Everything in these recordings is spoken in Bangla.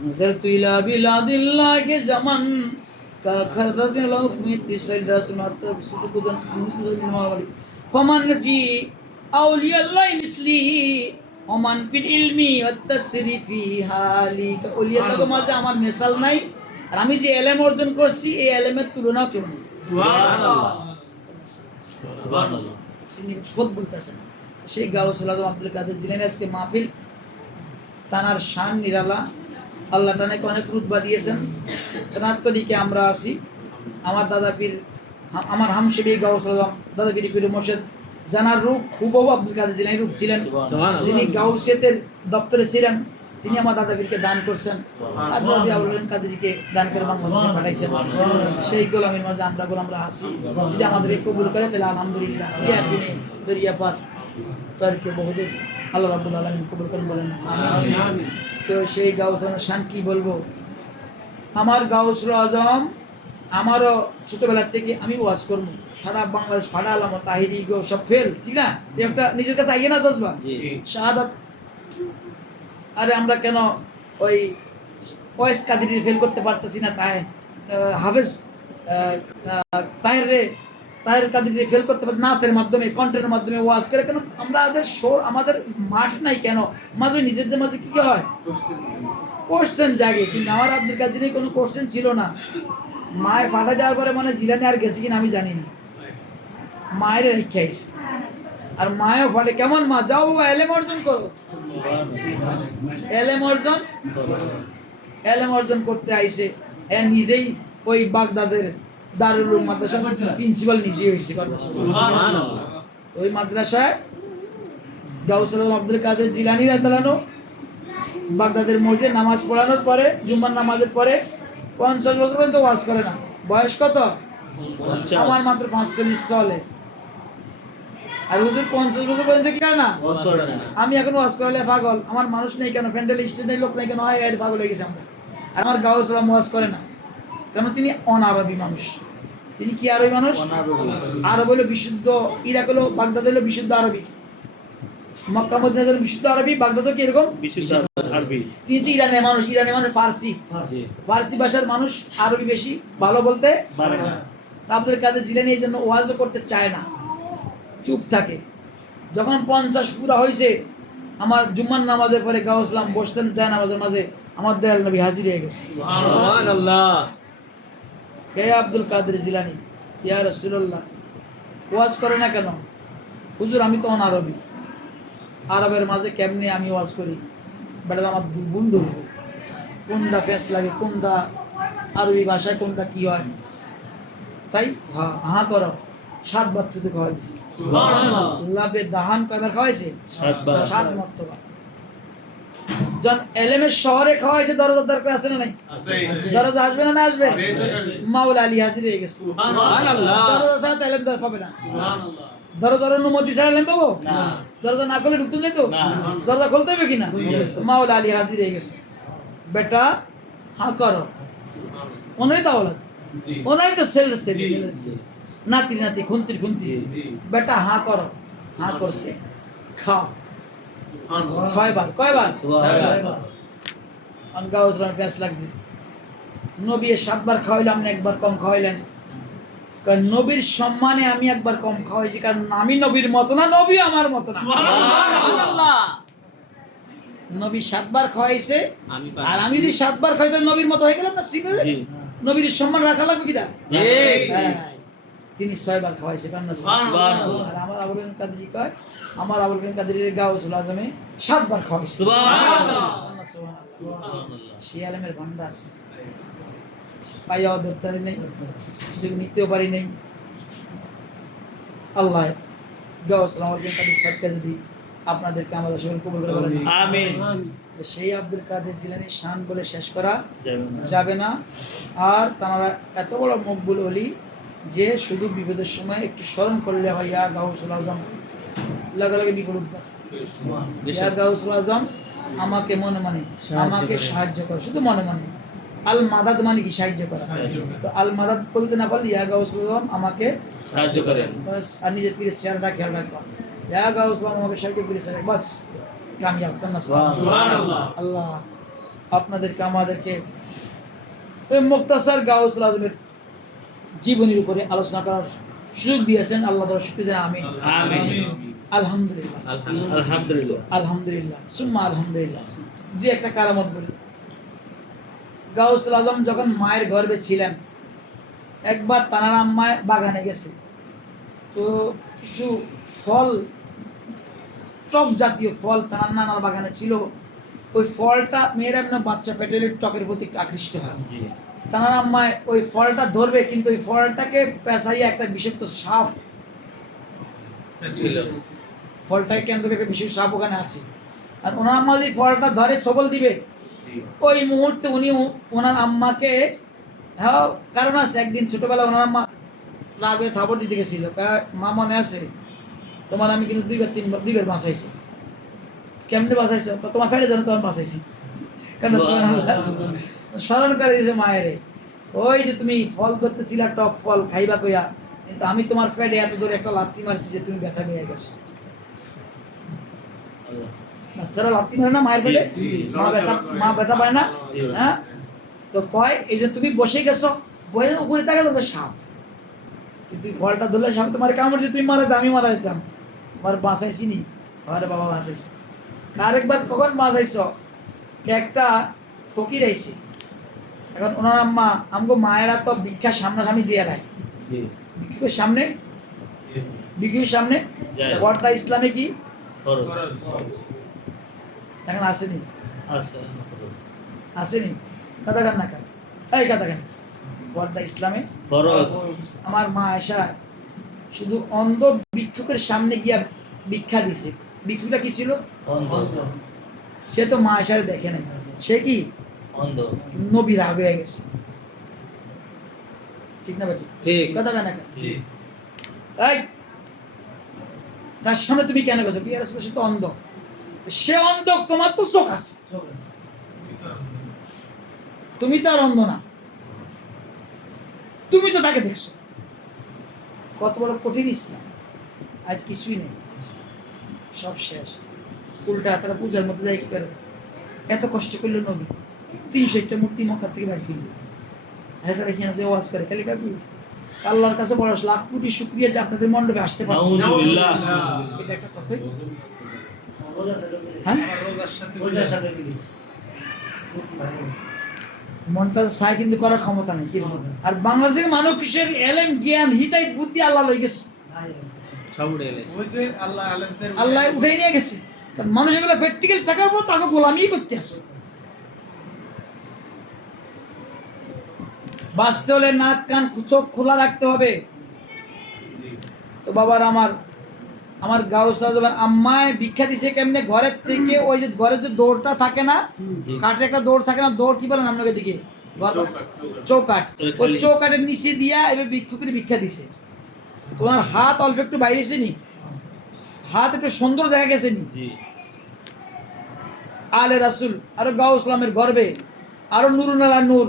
نظرت إلى بلاد الله زمن كخرد الحكم تسجد سنات بصدق فمن في أولياء الله مثله ومن في العلم والتصريف حالي أولياء الله মাঝে আমার মিসাল নাই আর আমি যে ইলম অর্জন করছি এই ইলমের তুলনা কেউ নেই সুবহানাল্লাহ সুবহানাল্লাহ তিনি খুদ বলতেছেন সেই গাউসুল আজম আব্দুল কাদের জিলানী আজকে মাহফিল তানার শান নিরালা আল্লাহ তানাকে অনেক রুতবা দিয়েছেন তানার তরিকে আমরা আসি আমার দাদা পীর আমার হামশিবি গাউসুল আজম দাদা পীর পীর মুর্শিদ জানার রূপ হুবহু আব্দুল কাদের জিলানী রূপ ছিলেন তিনি গাউসিয়াতের দপ্তরে ছিলেন তিনি আমার দাদা পীরকে দান করছেন আদনাবি আবুল কাদেরকে দান করে বাংলাদেশে পাঠাইছেন সেই গোলামের মাঝে আমরা গোলামরা আসি যদি আমাদেরকে কবুল করে তাহলে আলহামদুলিল্লাহ ইয়া বিনে দরিয়া পার তারকে বহুদূর আল্লাহ রাব্বুল আলামিন কবুল করুন বলেন আমিন। তো সেই গাউসুল আজমের শান কি বলবো, আমার গাউসুল আজম আমারও ছোটবেলা থেকে আমি ওয়াজ করবো সারা বাংলাদেশ ফাড়া আলাম তাহিরি গো সব ফেল ঠিক না একটা নিজের কাছে আইয়ে না জজবা শাহাদাত আরে আমরা কেন ওই ওয়েস কাদিরি ফেল করতে পারতেছি না তাই হাফেজ তাহের কাদিরি ফেল করতে পারছি নাথের মাধ্যমে কন্টেন্টের মাধ্যমে ওয়াজ করে কেন আমাদের শোর আমাদের মাঠ নাই কেন মাঝে নিজেদের মাঝে কি হয় কোশ্চেন জাগে কিন্তু আমার আব্দুল কাদিরের কোনো কোশ্চেন ছিল না মায়ের ফাটা যাওয়ার পরে মানে জিলানি আর গেছে কিনা আমি জানি না মায়ের রেখে আইসে আর মায়ের ফলে কেমন মা যাও বাবা এলেম অর্জন করো এলেম অর্জন করতে আইসে নিজেই ওই বাগদাদের দারুল উলুম মাদ্রাসার প্রিন্সিপাল নিজেই হয়েছে ওই মাদ্রাসায় গাউসুল আজম আব্দুল কাদের জিলানী রাদিয়াল্লাহু বাগদাদের মসজিদে নামাজ পড়ানোর পরে জুম্মার নামাজের পরে 50 বছর পর্যন্ত ওয়াজ করে না। বয়স কত? আমার মাত্র 45 চলে আর হুজুর 50 বছর পর্যন্ত কি করে না ওয়াজ করে না। আমি এখন ওয়াজ করলে পাগল, আমার মানুষ নেই কেন, প্যান্ডেল স্টেজে লোক নেই কেন, হয় এর পাগল হয়ে গেছে আমরা। আর আমার গাউসুল আজম ওয়াজ করে না কারণ তিনি অনারবি মানুষ। তিনি কি আরবি মানুষ? আরব হলো বিশুদ্ধ, ইরাক হলো বাগদাদ হলো বিশুদ্ধ আরবি, মক্কা মদিনা হলো বিশুদ্ধ আরবি, বাগদাদ কি এরকম বিশুদ্ধ আরবি। তিনি তো ইরানের মানুষ, ইরানের মানুষ ফার্সি ভাষার মানুষ, আরবি বেশি ভালো বলতে পারে না। আব্দুল কাদের জিলানী এই জন্য ওয়াজও করতে চায় না, চুপ থাকে। যখন 50 পুরা হয়েছে আমার জুম্মার নামাজের পরে গাউসুল আজম বসতেন যায় নামাজের মাঝে, আমার দয়াল নবী হাজির হয়ে গেছে সুবহানাল্লাহ। হে আব্দুল কাদের জিলানী, ইয়া রাসূলুল্লাহ ওয়াজ করে না কেন? হুজুর আমি তো অনারবি, আরবের মাঝে কেমনে আমি ওয়াজ করি, বেটা আমার বন্ধু কোনটা ফেস লাগে, কোনটা আরবি ভাষায় কোনটা কি হয়, তাই হা করো 7 বার তো খাওয়াই দিয়েছে সুবহানাল্লাহ। লাভে দাহান কয়বার খাওয়াইছে? 7 মর্তবা। জন এলেমের শহরে খাওয়াইছে, দরজার দরকার আছে না নাই? আছে। দরজা আসবে না আসবে? মাওলা আলী হাজির হয়ে গেছে সুবহানাল্লাহ। দরজা ছাড়া এলেম দর পাবে না সুবহানাল্লাহ। দরজার অনুমতি ছাড়া এলেম পাবো না, দরজা না খুলে ঢুকতে যেত না, দরজা খুলতে হবে কিনা? মাওলা আলী হাজির হয়ে গেছে। বেটা হা করো, ওনাই তো আওলাদ, ওনাই তো সেল নাতি নাতি খুন্তির খুন্তি, বেটা হা করো, হা করছে, খাও 6 বার। কয়বার? 6 বার। গাউসুল আজম ফেস লাগছে, নবী 7 বার খাওয়াইলাম না, একবার কম খাওয়াইলেন। কারণ নবীর সম্মানে আমি একবার কম খাওয়াইছি, কারণ আমি নবীর মতো না, নবী আমার মতো না সুবহানাল্লাহ। নবী 7 বার খাওয়াইছে আর আমি যদি 7 বার খাই তাহলে নবীর মতো হয়ে গেলাম না? সিগারেট নবীর সম্মান রাখা লাগবে কিনা? তিনি 6 বার খাওয়াইছে সুবহানাল্লাহ। আর আমার আবুল কাদের কয়, আমার আবুল কাদের গাউসুল আজমে 7 বার খাওয়াইছে সুবহানাল্লাহ সুবহানাল্লাহ। শিয়ালেমের ভান্ডার পাইয়াও ধরতে নেই, কিছু নিতেও পারি নেই। আল্লাহ গাউসুল আজমের কাদের সদকা যদি আপনাদেরকে আমাদের সকল কবুল করে বলেন আমিন। সেই আব্দুল কাদের জিলানীর শান বলে শেষ করা যাবে না। আর তারা এত বড় মকবুল ওলি যে শুধু বিপদের সময় একটু স্মরণ করলে হয়, ইয়া গাউসুল আজম, লাগে লাগে বিপদ উদ্ধার, ইয়া গাউসুল আজম আমাকে মনে মনে আমাকে সাহায্য করো, শুধু মনে মনে। আল মাদাদ মানে কি? সাহায্য করা। তো আল মাদাদ বলতে না পারলে ইয়া গাউসুল আজম আমাকে সাহায্য করেন, বাস। আর নিজের পীরের চেহারাটা খেয়াল রাখবা, ইয়া গাউসুল আজম আমাকে সাহায্য করেছে, বাস কামিয়াব। সুবহানাল্লাহ। আল্লাহ আপনাদেরকে আমাদেরকে ওই মুক্তাসার গাউসুল আজমের জীবনীর উপরে আলোচনা করার সুযোগ দিয়েছেন। আল্লাহ তাআলা শুকরিয়া জানাই। আমিন আমিন। আলহামদুলিল্লাহ আলহামদুলিল্লাহ। আলহামদুলিল্লাহ সুম্মা আলহামদুলিল্লাহ। দুই একটা কারামত বলি। গাউসুল আজম যখন মায়ের গর্ভে ছিলেন, একবার তানার আম্মায় বাগানে গেছে, তো কিছু ফল, টক জাতীয় ফল তানার নানার বাগানে ছিল। ওই ফলটা মেয়েরা এমন বাচ্চা পেটের টকের প্রতি একটু আকৃষ্ট হয়। জি। তানার আম্মায় ওই ফলটা ধরবে, কিন্তু ওই ফলটাকে পেঁচাইয়া একটা বিষাক্ত সাপ, ছিল। ফলটাকে কেন্দ্র করে একটা বিশেষ সাপ ওখানে আছে। আর ওনার আম্মা যদি ফলটা ধরে সবল দিবে, ওই মুহূর্তে উনি ওনার আম্মাকে, হ্যাঁ কারণ আছে, একদিন ছোটবেলা ওনার আম্মা রাগ হয়ে থাপড় দিতে গেছিল। মা মনে আছে তোমার আমি কিন্তু দুইবার বাঁচাইছি। কেমনে বাঁচাইছো? তোমার ফেটে যেন তোমার বাঁচাইছি। কেন স্মরণ করে দিয়েছে মায়েরে, ওই যে তুমি ফল ধরতেছিলা, টক ফল খাইবা কইয়া, কিন্তু আমি তোমার ফেটে এত জোরে একটা লাত্তি মারছি যে তুমি ব্যথা পেয়ে গেছো। বাচ্চারা লাত্তি মারে না মায়ের পেটে? মা ব্যথা পায় না? হ্যাঁ, তো কয় এই যে তুমি বসে গেছো, বসে উপরে তাকে তো সাপ, কিন্তু ফলটা ধরলে সাপ তোমার কামড় দিয়ে তুমি মারা, আমি মারা যেতাম। তোমার বাঁচাইছি নি? আরে বাবা বাঁচাইছো। আরেকবার কখন বাঁচাইছ? একটা ফকির আইছে। এখন ওনার আম্মা, আমগো মায়েরা তো ভিক্ষার সামনাসামনি দিয়ে নেয়, ভিক্ষুকের সামনে, ভিক্ষুকের সামনে পর্দা ইসলামে কি এখন আসেনি? আসেনি? কথা কান না কেন? এই কথা কেন? পর্দা ইসলামে ফরজ। আমার মা আয়েশা শুধু অন্ধ ভিক্ষুকের সামনে গিয়া ভিক্ষা দিছে। ভিক্ষুকটা কি ছিল? অন্ধ। সে তো মা আয়েশারে দেখে নাই, সে কি অন্ধ। নবী রাগ হয়ে গেছে, ঠিক না বেটি? ঠিক কথা কেন? জি। এই তার সামনে তুমি কেন গেছো? কি রাসূল, সে তো অন্ধ। সে অন্ধ, তোমার তো চোখ আছে, তুমি তো আর অন্ধ না, তুমি তো তাকে দেখছো। কত বড় কঠিন ইসলাম! আজ কিছুই নেই, সব শেষ। উল্টা তারা পূজার মধ্যে যাই কি করে? এত কষ্ট করলো নবী, 300টা মূর্তি মক্কা থেকে বাইর করলো, আরে তারা এখানে যে ওয়াজ করে খালি কাকি আল্লাহর কাছে বড় লাখ কোটি শুকরিয়া যে আপনাদের মণ্ডপে আসতে পারছি। এটা একটা কথা। হ্যাঁ, মনটা চাই কিন্তু করার ক্ষমতা নেই। আর বাংলাদেশের মানুষ কিসের এলেম, জ্ঞান, হিতাহিত বুদ্ধি আল্লাহ লই গেছে, আল্লাহ উঠাই নিয়ে গেছে। মানুষ এগুলো প্র্যাকটিক্যাল থাকার পর তাকে গোলামি করতে আসে। বাঁচতে হলে নাক কান চোখ খোলা রাখতে হবে। তো বাবার আমার গাউসুল আজমের আম্মায় ভিক্ষা দিছে কেমনে? ঘরের থেকে ওই যে ঘরের যে দৌড়টা থাকে না, কাঠের একটা দৌড় থাকে না, দৌড় কি বলেন আপনাদের দিকে? চৌকাঠ। ওই চৌকাঠের নিচে দিয়া এবার ভিক্ষুকের ভিক্ষা দিছে। তোমার হাত অল্প একটু বাইরেছে নি, হাত একটু সুন্দর দেখা গেছে নি? আলে রাসূল আর গাউসুল আজমের গর্বে আরো নূরুন আলা নূর।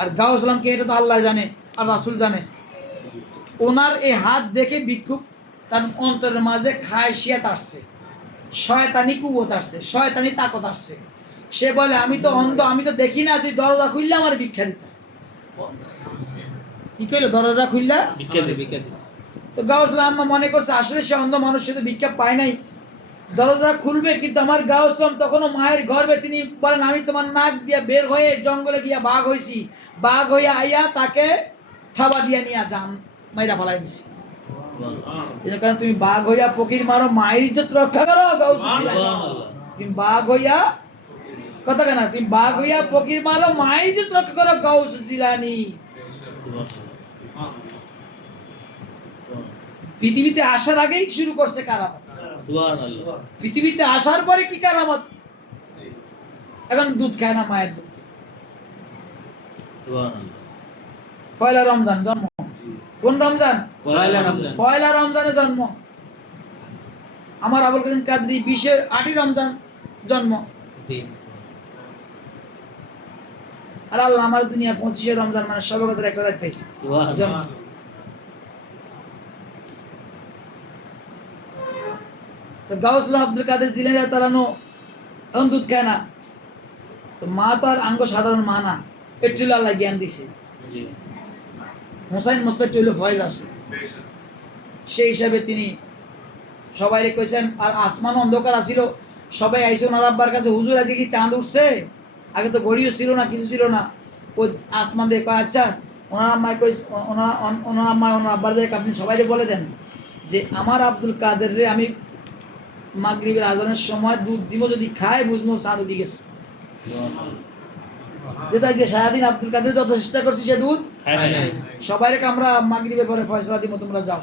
আর গাউসুল আজমকে এটা তো আল্লাহ জানে আর রাসূল জানে। ওনার এই হাত দেখে ভিক্ষুক তার অন্তরের মাঝে খায়শিয়াত আসছে, শয়তানি কুওয়াত আসছে, শয়তানি তাকত আসছে। সে বলে আমি তো অন্ধ, আমি তো দেখি না, যদি দরজা খুললে আমার ভিক্ষা দিত। কি কইলো? দরজা খুললা ভিক্ষা দিত। তো গাউসুল আম্মা মনে করছে আসলে সে অন্ধ মানুষ, সে তো ভিক্ষা পায় নাই, দরজা খুলবে। কিন্তু আমার গাউসুল তখনও মায়ের গর্ভে, তিনি বলেন আমি তোমার নাক দিয়া বের হয়ে জঙ্গলে গিয়া বাঘ হইছি, বাঘ হইয়া আইয়া তাকে থাবা দিয়া নিয়া যান মাইরা ফলাই দিছি। এই কারণে তুমি বাঘ হইয়া ফকির মারো, মায়ের ইজ্জত রক্ষা করো গাউসুল। তুমি বাঘ হইয়া কথা কেন? তুমি বাঘ হইয়া ফকির মারো, মায়ের ইজ্জত রক্ষা করো গাউসুল জিলানী। পৃথিবীতে আসার আগেই শুরু করছে কারামত। সুবহানাল্লাহ। পৃথিবীতে আসার পরে কি কারামত? এখন দুধ খায় না, মায়ের দুধ। সুবহানাল্লাহ। পয়লা রমজান জন্ম। কোন রমজান? পয়লা রমজান। পয়লা রমজানে জন্ম। আমার আবুল করিম কাদরি 8ই রমজান জন্ম। আর আল্লাহ আমার দুনিয়া 25শে রমজান, মানে সর্বগতের একটা রাত পাইছে। সুবহানাল্লাহ। তো গাউসুল আব্দুল কাদের জিলানী রাদিয়াল্লাহু আনহু এখন দুধ খায় না, তো মা তো আর আঙ্গ সাধারণ মা না, একটু আল্লাহ জ্ঞান দিছে। জি হোসাইন মোস্তাক হইল ফয়েজ আছে, সেই হিসাবে তিনি সবাই কইছেন। আর আসমান অন্ধকার আসিল, সবাই আইসে ওনার আব্বার কাছে, হুজুর আজকে কি চাঁদ উঠছে? আগে তো ঘড়িও ছিল না, কিছু ছিল না। ওই আসমান দিয়ে কয় আচ্ছা, ওনার আম্মায় কই, ওনার আম্মায় ওনার আব্বার দেখ আপনি সবাই বলে দেন যে আমার আব্দুল কাদের রে আমি মাগরিবের আজানের সময় দুধ দিব, যদি খায় বুঝবো চাঁদ উঠে গেছে। যেটা যে সারাদিন আব্দুল কাদের যত চেষ্টা করছি সে দুধ খায় নাই সবাই রেখে আমরা মাগরিবের পরে ফয়সালা দিব, তোমরা যাও।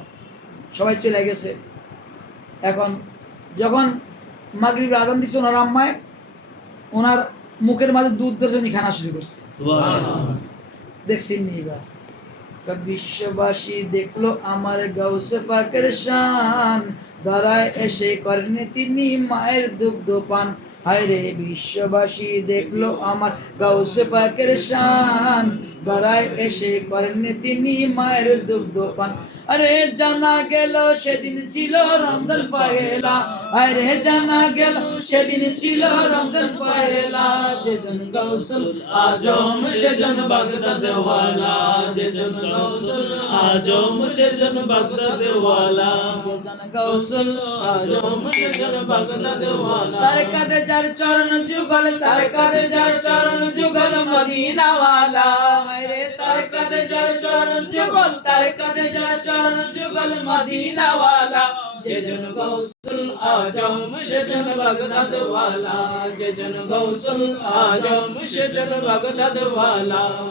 সবাই চলে গেছে। এখন যখন মাগরিবের আজান দিচ্ছে, ওনার আম্মায় ওনার মুখের মাঝে দুধ ধরে উনি খানা শুরু করছে। সুবহানাল্লাহ দেখছেন নি? এবার বিশ্ববাসী দেখলো আমার গাউসে পাকের শান, ধরায় এসে করেন তিনি মায়ের দুগ্ধ পান। হায় রে বিশ্ববাসী দেখলো আমার গাউসে পাকের শান, ধরায় এসে করেন তিনি মায়ের দুগ্ধ পান। আরে জানা গেল সেদিন ছিল রমজান পহেলা, আরে জানা গেল সেদিন ছিল রমজান পহেলা। যেজন গাউসুল আজম সেজন বাগদাদ ওয়ালা, যেজন গাউসুল আজম সেজন বাগদাদ ওয়ালা, যেজন গাউসুল আজম সেজন বাগদাদ ওয়ালা। তার কাঁধে যার চরণ যুগল, তার কাঁধে যার চরণ যুগল মদিনা ওয়ালা। আরে তার কাঁধে যার চরণ যুগল, তার কাঁধে যার চরণ যুগল মদিনা ওয়ালা। যেজন গাউসুল আজম সেজন বাগদাদ ওয়ালা, যেজন গাউসুল আজম সেজন বাগদাদ ওয়ালা।